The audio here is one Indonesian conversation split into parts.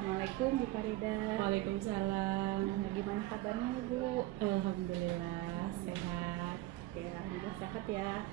Assalamualaikum Bu Farida. Waalaikumsalam. Gimana kabarnya Bu? Alhamdulillah sehat. Ya, alhamdulillah sehat ya.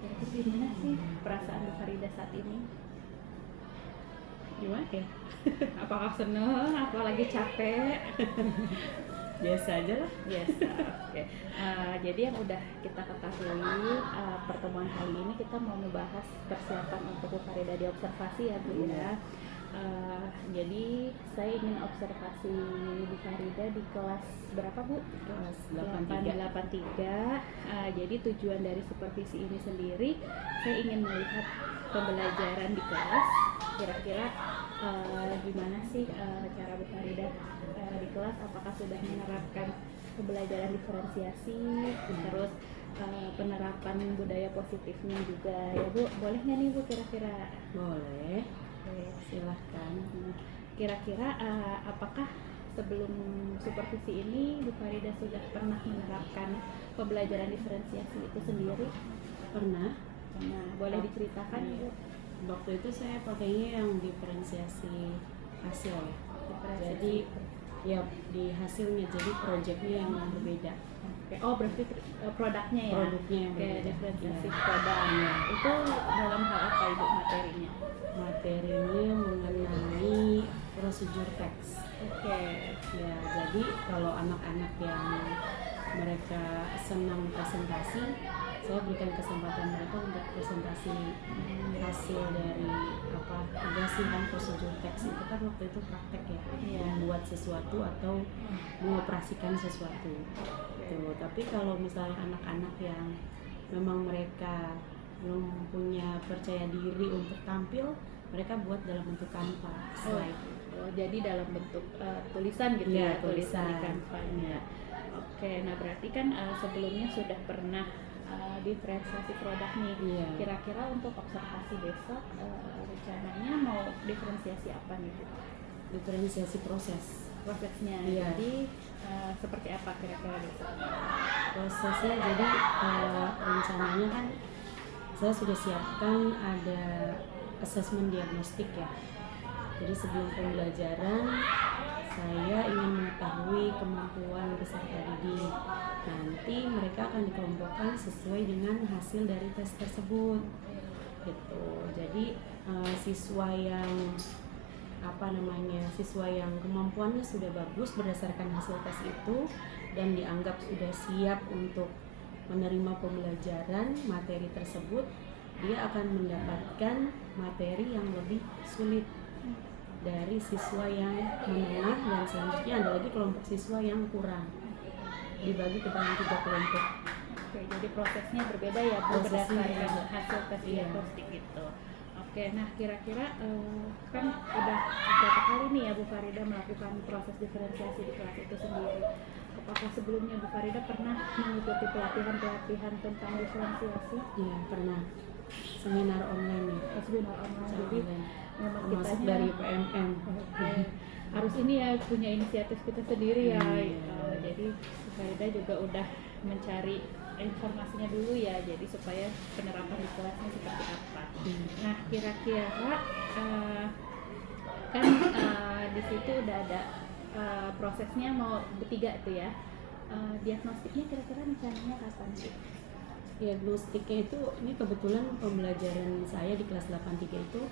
Kira-kira gimana sih perasaan Bu Farida saat ini? Gimana ya? Apakah seneng? Apa lagi capek? Biasa aja lah. Biasa. Oke. Jadi yang udah kita ketahui, pertemuan kali ini kita mau membahas persiapan untuk Bu Farida di observasi ya Bu ya. Jadi saya ingin observasi Bu Farida di kelas berapa Bu? Kelas 883. Jadi tujuan dari supervisi ini sendiri, saya ingin melihat pembelajaran di kelas. Kira-kira gimana sih cara Bu Farida di kelas? Apakah sudah menerapkan pembelajaran diferensiasi, terus penerapan budaya positifnya juga ya Bu? Boleh nggak nih Bu kira-kira? Boleh. Oke. Silahkan. Kira-kira apakah sebelum supervisi ini Bu Farida sudah pernah menerapkan pembelajaran diferensiasi itu sendiri? Pernah. Nah, boleh diceritakan Bu? Waktu itu saya pakainya yang diferensiasi hasil. Jadi ya di hasilnya, jadi proyeknya yang berbeda. Oke. Oh, berarti produknya ya? Produknya yang Oke, berbeda. diferensiasi Iya. produk. Iya. Itu dalam hal apa Ibu materinya? Materinya mengenai prosedur teks. Oke. Ya, jadi kalau anak-anak yang mereka senang presentasi, saya berikan kesempatan mereka untuk presentasi hasil dari keberhasilan prosedur teks itu kan waktu itu praktek ya, Iya. membuat sesuatu atau mengoperasikan sesuatu. Tuh, tapi kalau misalnya anak-anak yang memang mereka belum punya percaya diri untuk tampil, mereka buat dalam bentuk Canva slide. Jadi dalam bentuk tulisan gitu Iya, ya, tulisan di tulisan. Canva. Iya. Oke, nah berarti kan sebelumnya sudah pernah diferensiasi produk nih. Iya. Kira-kira untuk observasi besok rencananya mau diferensiasi apa nih Bu? Diferensiasi proses. Prosesnya. Iya. Jadi seperti apa kira-kira besok? Prosesnya jadi rencananya kan saya sudah siapkan ada asesmen diagnostik ya. Jadi sebelum pembelajaran saya ingin mengetahui kemampuan peserta didik. Nanti mereka akan dikelompokkan sesuai dengan hasil dari tes tersebut. Gitu. Jadi siswa yang kemampuannya sudah bagus berdasarkan hasil tes itu dan dianggap sudah siap untuk menerima pembelajaran materi tersebut, dia akan mendapatkan materi yang lebih sulit dari siswa yang menengah, dan selanjutnya ada lagi kelompok siswa yang kurang, dibagi ke dalam 3 kelompok. Oke, jadi prosesnya berbeda ya Bu, Prosesnya berdasarkan berbeda. hasil tes Iya. diagnostik gitu. Oke, nah kira-kira kan udah berapa kali nih ya Bu Farida melakukan proses diferensiasi di kelas itu sendiri. Apakah sebelumnya Bu Farida pernah mengikuti pelatihan-pelatihan tentang diferensiasi? Iya, pernah. Seminar online ya. Seminar online. Jadi memang Termasuk kitanya dari PMM. Oke. Harus ini ya, punya inisiatif kita sendiri ya. Iya. Jadi Bu Farida juga udah mencari informasinya dulu ya, jadi supaya penerapan di kelasnya seperti apa. Nah, kira-kira kan di situ udah ada prosesnya mau bertiga tuh ya. Diagnostiknya kira-kira rencananya kapan sih? Diagnostiknya itu, ini kebetulan pembelajaran saya di kelas 83 itu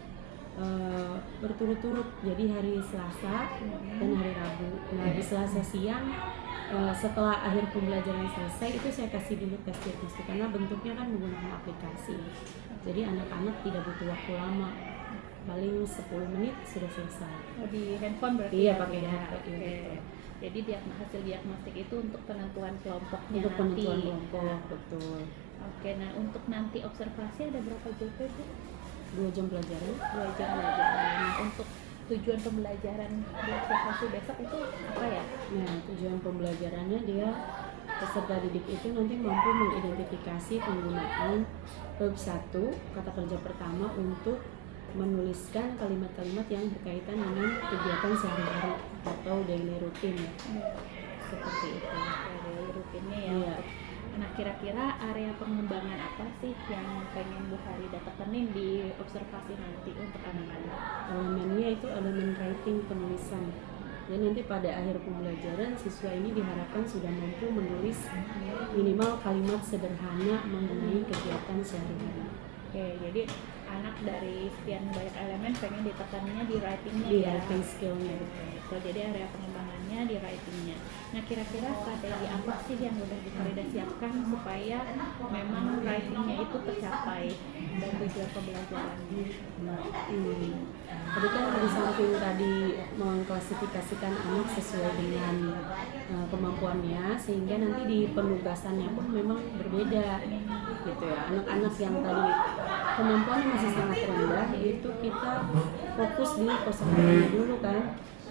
berturut-turut, jadi hari Selasa dan hari Rabu. Nah, di Selasa siang setelah akhir pembelajaran selesai itu saya kasih dulu tes diagnostik karena bentuknya kan menggunakan aplikasi, jadi anak-anak tidak butuh waktu lama, paling 10 menit sudah selesai. Di handphone berarti? Iya, ya, pakai ya. handphone. Oke. Betul. Jadi hasil diagnostik itu untuk penentuan kelompoknya Untuk penentuan nanti. kelompok, betul. Oke, nah untuk nanti observasi ada berapa JP Bu? 2 jam pelajaran. 2 jam pelajaran. Nah, untuk tujuan pembelajaran di observasi besok itu apa ya? Nah, tujuan pembelajarannya dia peserta didik itu nanti mampu mengidentifikasi penggunaan bab 1 kata kerja pertama untuk menuliskan kalimat-kalimat yang berkaitan dengan kegiatan sehari-hari atau daily routine ya. Seperti itu. Dari rutinnya ya. Iya. Nah, kira-kira kira-kira area pengembangan apa sih yang pengen Bu Farida tekenin di observasi nanti untuk anak-anak? Elemennya itu elemen writing, penulisan. Dan nanti pada akhir pembelajaran siswa ini diharapkan sudah mampu menulis minimal kalimat sederhana mengenai kegiatan sehari-hari. Oke, jadi anak dari sekian banyak elemen pengen ditekannya di writingnya Di ya. writing skill-nya. So, jadi area pengembangannya di writingnya. Nah, kira-kira strategi apa sih yang udah Bu Farida siapkan supaya memang writingnya itu tercapai dan tujuan pembelajarannya? Tadi kan di samping tadi mengklasifikasikan anak sesuai dengan kemampuannya, sehingga nanti di penugasannya pun memang berbeda gitu ya. Anak-anak yang tadi kemampuannya masih sangat rendah, itu kita fokus di kosakatanya dulu kan,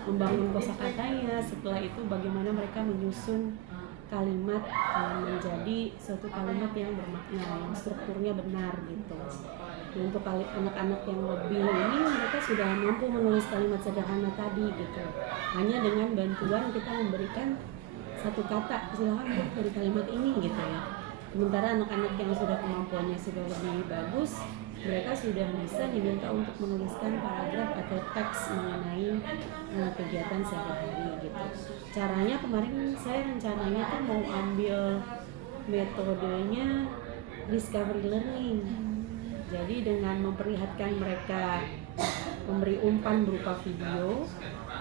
membangun kosakatanya. Setelah itu bagaimana mereka menyusun kalimat menjadi suatu kalimat yang bermakna, yang strukturnya benar gitu. Untuk anak-anak yang lebih ini, mereka sudah mampu menulis kalimat sederhana tadi gitu. Hanya dengan bantuan kita memberikan satu kata, silakan buat dari kalimat ini gitu ya. Sementara anak-anak yang sudah kemampuannya sudah lebih bagus, mereka sudah bisa diminta untuk menuliskan paragraf atau teks mengenai kegiatan sehari-hari gitu. Caranya kemarin saya rencananya tuh mau ambil metodenya discovery learning. Jadi dengan memperlihatkan mereka, memberi umpan berupa video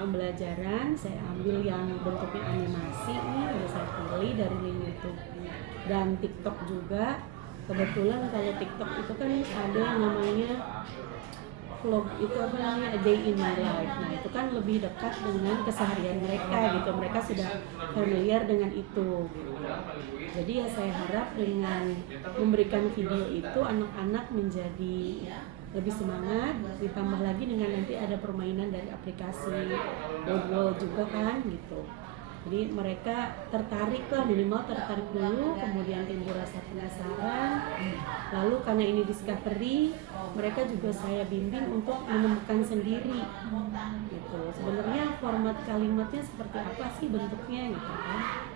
pembelajaran, saya ambil yang bentuknya animasi nih, udah saya pilih dari link YouTube dan TikTok juga. Kebetulan kalau TikTok itu kan ada yang namanya vlog, itu apa namanya, a day in my life. Nah itu kan lebih dekat dengan keseharian mereka gitu, mereka sudah familiar dengan itu gitu. Jadi ya saya harap dengan memberikan video itu anak-anak menjadi lebih semangat, ditambah lagi dengan nanti ada permainan dari aplikasi Wordwall juga kan gitu. Jadi mereka tertarik lah, minimal tertarik dulu, kemudian timbul rasa penasaran. Lalu karena ini discovery, mereka juga saya bimbing untuk menemukan sendiri gitu. Sebenarnya format kalimatnya seperti apa sih bentuknya gitu kan.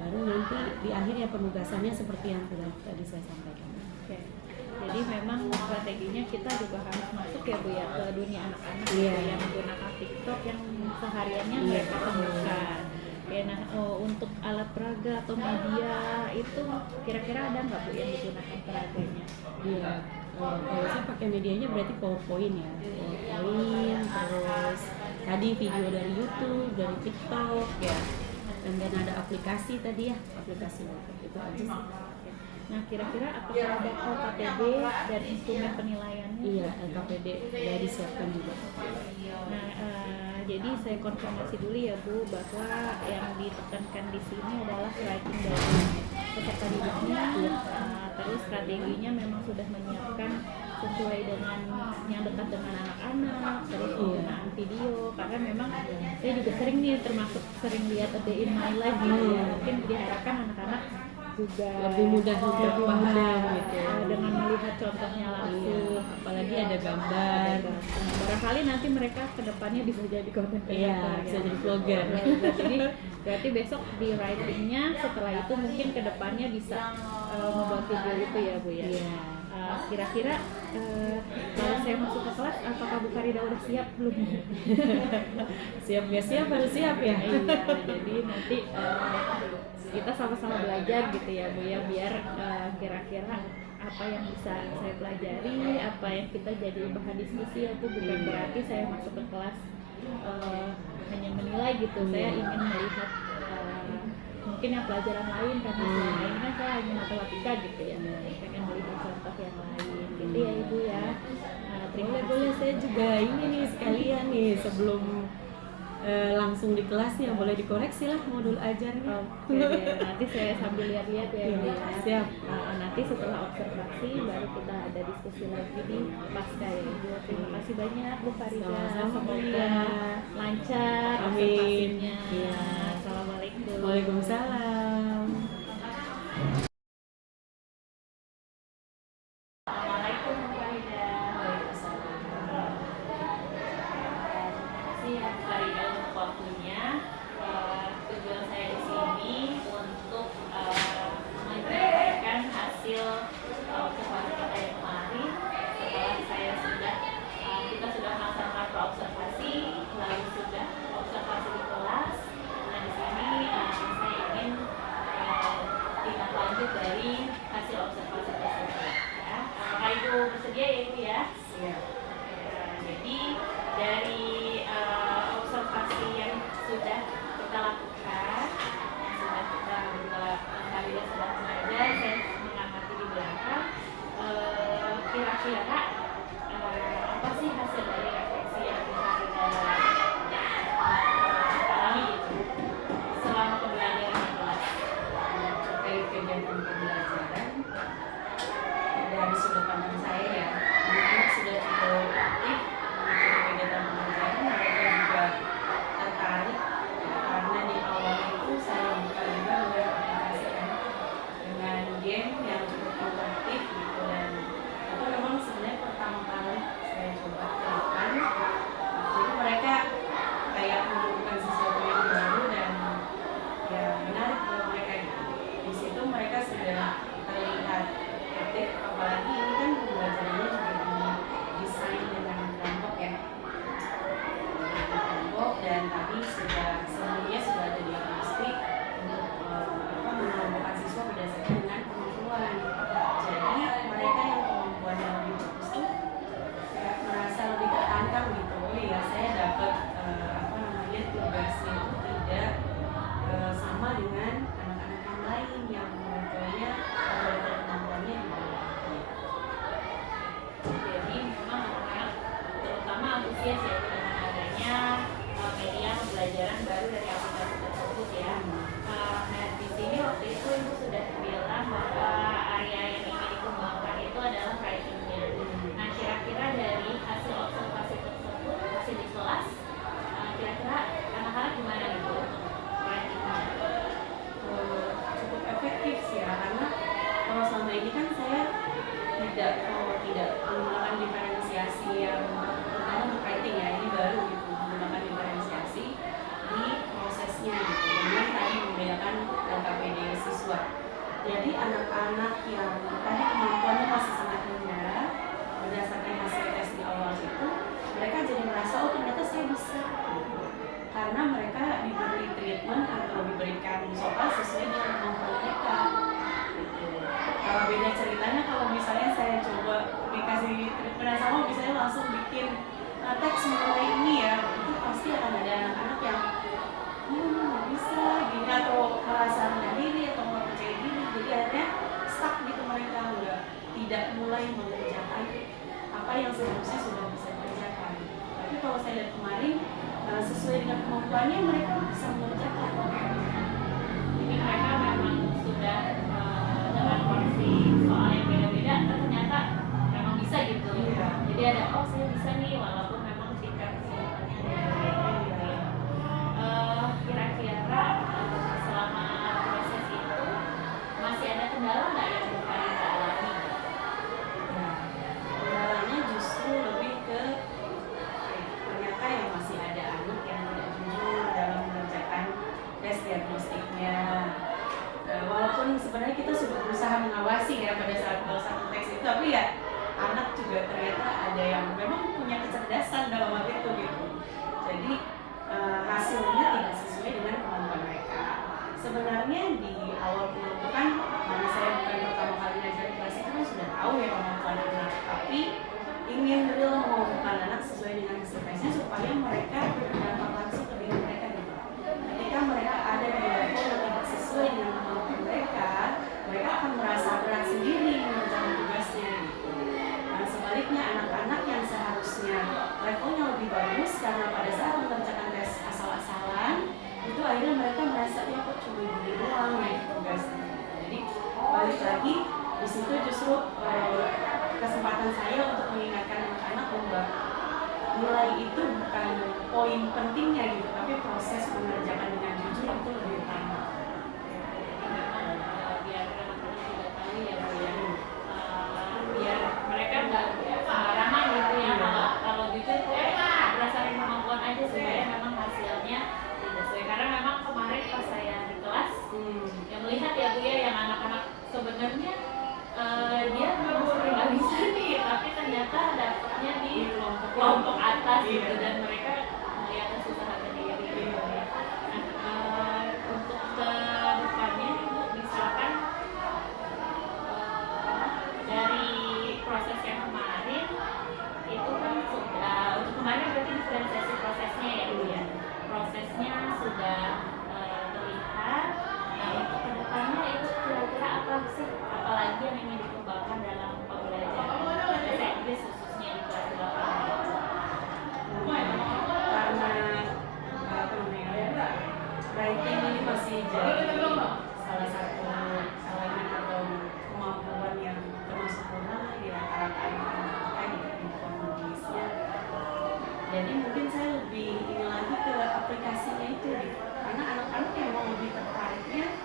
Baru nanti di akhir ya penugasannya seperti yang tadi saya sampaikan. Oke. Jadi memang strateginya kita juga harus masuk ya Bu ya ke dunia anak-anak yang menggunakan TikTok yang sehariannya mereka temukan. Ya, nah untuk alat peraga atau media itu kira-kira ada nggak Bu yang digunakan peraganya? Iya, kalau saya pakai medianya berarti PowerPoint ya, PowerPoint, terus tadi video dari YouTube, dari TikTok ya, dan ada aplikasi tadi ya, aplikasi itu aja sih. Nah, kira-kira apakah ada LKPD dan instrumen penilaiannya? Iya, LKPD sudah disiapkan juga. Nah, jadi saya konfirmasi dulu ya Bu, bahwa yang ditekankan di sini adalah writing dari peserta didiknya, terus strateginya memang sudah menyiapkan sesuai dengan yang dekat dengan anak-anak, terus penggunaan video, karena memang saya juga sering nih, termasuk sering lihat A Day in My Life gitu ya, mungkin diharapkan anak-anak juga lebih mudah untuk paham gitu dengan melihat contohnya langsung, apalagi ada gambar. Barangkali nanti mereka kedepannya bisa jadi content creator, bisa jadi vlogger. Jadi berarti besok di writingnya setelah itu mungkin kedepannya bisa membuat video itu ya Bu ya. Kira-kira kalau saya masuk ke kelas, apakah Bu Farida udah siap belum? Siap nggak siap harus siap ya. Iya, jadi nanti kita sama-sama belajar gitu ya Bu ya, biar kira-kira apa yang bisa saya pelajari, apa yang kita jadi bahan diskusi ya Bu. Bukan berarti saya masuk ke kelas hanya menilai gitu, saya ingin melihat mungkin yang pelajaran lain, karena selama ini kan saya hanya matematika gitu ya, pengen melihat contoh yang lain gitu ya Ibu ya. Boleh saya juga ini nih sekalian nih sebelum langsung di kelasnya boleh dikoreksi lah modul ajarnya. Oke, nanti saya sambil lihat-lihat ya Bu ya. Siap. Nanti setelah observasi baru kita ada diskusi lagi di pasca ya Ibu. Terima kasih banyak Bu Farida. Semoga lancar observasinya. Assalamualaikum. Waalaikumsalam. Assalamualaikum Bu Farida. Terima kasih Bu Farida untuk waktunya. Tujuan saya di sini untuk menyampaikan lanjut dari hasil observasi tersebut ya. Apakah itu bersedia ya Ibu ya? Siap. Jadi dari observasi yang sudah kita lakukan, yang sudah kita berdua kandidat sudah belajar, saya mengamati di belakang, kira-kira apa sih hasil dari refleksi yang kita alami gitu selama pembelajaran di kelas? Terkait kegiatan pembelajaran dari sudut pandang saya ya, anak-anak sudah cukup aktif mengikuti kegiatan pembelajaran. Mereka juga tertarik karena di awal itu saya buka juga beberapa aplikasi kan dengan game yang cukup interaktif gitu, dan itu memang sebenarnya pertama kali saya coba terapkan. Jadi mereka kayak menemukan sesuatu yang baru dan ya menarik buat mereka gitu. Di situ mereka sudah terlihat aktif, apalagi ini kan pembelajarannya juga didesain dengan kelompok ya, kelompok, dan tadi sebelumnya sudah ada diagnostik untuk mengelompokkan siswa berdasarkan dengan kemampuan. Jadi mereka yang kemampuannya lebih bagus tuh kayak merasa lebih tertantang gitu. Oh iya, saya dapat tugasnya itu tidak sama dengan anak-anak yang lain yang levelnya atau kemampuannya di bawah. Jadi memang anak-anak terutama antusias ya dengan adanya media pembelajaran baru dari aplikasi tersebut ya. Nah di sini waktu itu Ibu sudah bilang bahwa area yang ingin dikembangkan itu adalah writingnya. Nah kira-kira dari hasil observasi tersebut masih di kelas, kira-kira anak-anak gimana Ibu writingnya? Cukup efektif sih ya, karena kalau selama ini kan saya tidak menggunakan diferensiasi yang terutama untuk writing ya, ini baru gitu, menggunakan diferensiasi di prosesnya gitu, dengan tadi membedakan LKPD siswa. Jadi anak-anak yang tadi kemampuannya masih sangat rendah berdasarkan hasil tes di awal itu, mereka jadi merasa oh ternyata saya bisa gitu. Karena mereka diberi treatment atau diberikan soal sesuai dengan kemampuan mereka gitu. Kalau beda ceritanya kalau misalnya saya coba dikasih treatment yang sama, misalnya langsung bikin teks mengenai ini ya, itu pasti akan ada anak-anak yang nggak bisa gini, atau merasa rendah diri atau nggak percaya diri, jadi akhirnya stuck gitu, mereka tidak mulai mengerjakan apa yang seharusnya sudah bisa dikerjakan. Tapi kalau saya lihat kemarin sesuai dengan kemampuannya mereka bisa mengerjakan. Jadi mereka memang sudah dengan porsi soal yang beda-beda ternyata memang bisa gitu. Jadi ada oh saya bisa nih walaupun memang tingkat kesulitannya beda-beda. Kira-kira selama proses itu masih ada kendala nggak yang kalian alami? Kendalanya justru lebih ke ternyata yang masih ada anak yang tidak jujur dalam mengerjakan tes diagnostiknya. Walaupun sebenarnya kita sudah berusaha mengawasi ya pada saat satu teks itu, tapi ya anak juga ternyata ada yang memang punya kecerdasan dalam hal itu gitu. Jadi hasilnya tidak sesuai dengan kemampuan mereka. Sebenarnya di awal penelitian, karena saya bukan pertama kali ngajar di kelas itu kan sudah tahu ya kemampuan anak, tapi ingin real memampukan anak sesuai dengan hasil tesnya supaya mereka berdampak langsung ke diri mereka gitu. Ketika mereka ada di level yang tidak sesuai dengan kemampuan mereka, mereka akan merasa berat sendiri mengerjakan tugasnya gitu. Nah sebaliknya anak-anak yang seharusnya levelnya lebih bagus karena pada saat mengerjakan tes asal-asalan itu akhirnya mereka merasa ya kok cuma gini doang ya tugasnya. Jadi balik lagi di situ justru kesempatan saya untuk mengingatkan anak-anak bahwa nilai itu bukan poin pentingnya gitu, tapi proses mengerjakan dengan jujur itu lebih utama. Biar anak-anak juga tahu ya Bu ya, biar mereka nggak sembarangan gitu ya, kalau jujur berdasarkan kemampuan aja supaya memang hasilnya tidak sesuai. Karena memang kemarin pas saya di kelas yang melihat ya Bu ya, yang anak-anak sebenarnya dia memang sering nggak bisa nih, tapi ternyata dapatnya di kelompok atas gitu, dan mereka melihat kesusahan sendiri gitu. Nah untuk ke depannya Ibu misalkan jadi mungkin saya lebih ini lagi ke aplikasinya itu gitu. Karena anak-anak yang mau lebih tertariknya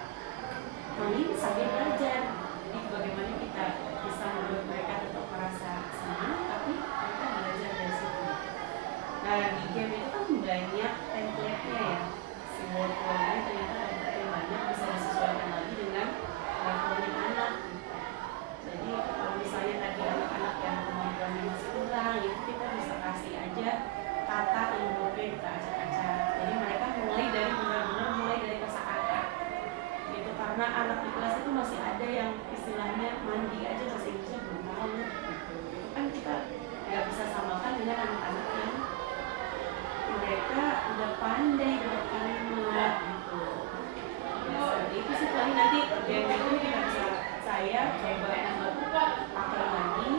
main sambil belajar. Jadi bagaimana kita bisa membuat mereka tetap merasa senang tapi mereka belajar dari situ. Nah di game itu kan banyak template-nya ya, si word ini ternyata template banyak, bisa disesuaikan lagi dengan levelnya anak gitu. Jadi kalau misalnya tadi anak-anak yang kemampuannya masih kurang, itu kita bisa kasih aja kata yang boleh kita acak-acak. Jadi mereka mulai dari benar-benar mulai dari kosakata gitu, karena anak di kelas itu masih ada yang istilahnya mandi aja bahasa Inggrisnya belum tahu gitu. Itu kan kita nggak bisa samakan dengan anak-anak yang mereka udah pandai berkalimat gitu. Ya seperti itu sih, paling nanti game itu kita bisa saya coba pakai lagi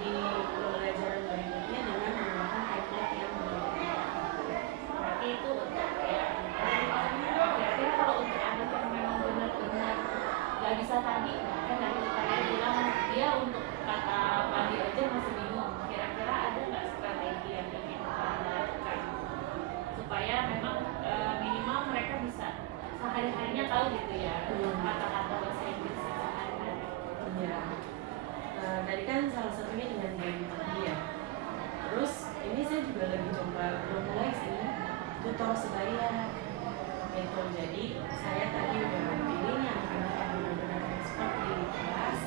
di pembelajaran berikutnya dengan menggunakan template yang berbeda. Berarti itu untuk ya kira-kira kalau untuk anak yang memang benar-benar nggak bisa tadi kan dari saya bilang dia untuk kata pagi aja masih bingung, kira-kira ada nggak strategi yang ingin Anda lakukan supaya memang minimal mereka bisa sehari-harinya tahu gitu ya kata-kata bahasa Inggris sehari-hari. Ya, tadi kan salah satunya dengan game tadi ya. Terus ini saya juga lagi coba belum mulai sih tutor sebaya gitu. Jadi saya tadi udah pilih nih anak-anak yang benar-benar expert di kelas,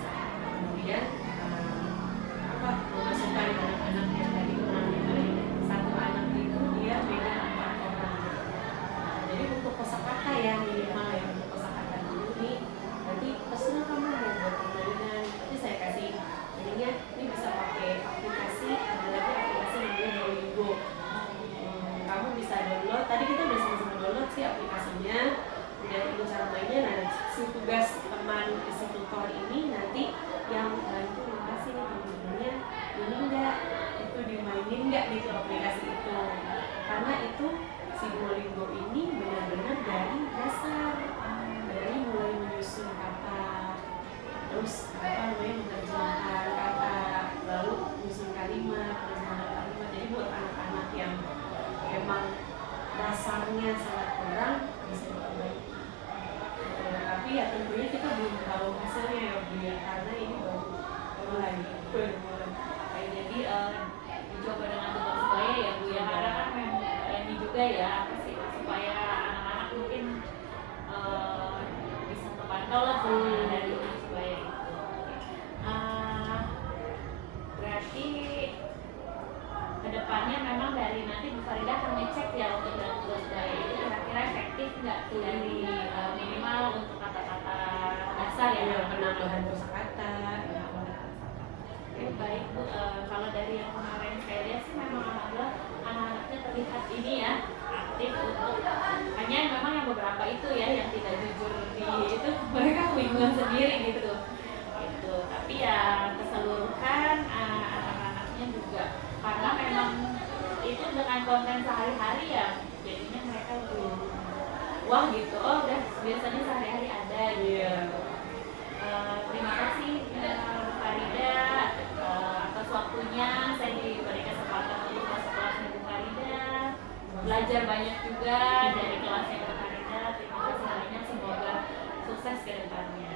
kemudian memasukkan anak-anak yang tadi kurangnya dari satu anak itu dia beda 4 orang. Jadi untuk kosakata ya minimal ya, untuk kosakata dulu nih. Nanti terserah kamu mau buat permainan. Nanti saya kasih ininya, ini bisa pakai aplikasi, ada lagi aplikasi namanya Duolingo. Kamu bisa download. Tadi kita udah sama-sama download sih aplikasinya. Udah ini cara mainnya. Nah, si tugas teman si tutor ini nanti yang bantu ngasih nih teman-temannya ini enggak, itu dimainin enggak gitu aplikasi itu. Karena itu si Duolingo ini benar-benar dari dasar, dari mulai menyusun kata, terus menerjemahkan kata, lalu menyusun kalimat, menerjemahkan kalimat. Jadi buat anak-anak yang emang dasarnya sangat kurang bisa diperbaiki. Tapi ya tentunya kita belum tahu hasilnya ya Bu ya, karena ini baru lagi Jadi dicoba dengan tutor sebaya ya Bu ya, karena kan memang ini juga ya apa sih supaya anak-anak mungkin bisa terpantau lah dari sebaya itu. Berarti kedepannya memang dari nanti Bu Farida akan ngecek ya untuk tugas sebaya itu kira-kira efektif nggak tuh dari minimal untuk kata-kata dasar ya, penambahan kosakata. Oke, baik Bu, kalau dari yang kemarin saya lihat sih memang alhamdulillah anak-anaknya terlihat ini ya aktif untuk, hanya memang yang beberapa itu ya yang tidak jujur di itu mereka bingung sendiri gitu. Tapi ya keseluruhan anak-anaknya juga karena memang itu dengan konten sehari-hari ya jadinya mereka lebih wah gitu, oh udah biasanya sehari-hari ada gitu. Terima kasih Farida atas waktunya, saya diberi kesempatan untuk masuk kelasnya Bu Farida, belajar banyak juga dari kelasnya Bu Farida. Terima kasih banyak, semoga sukses ke depannya.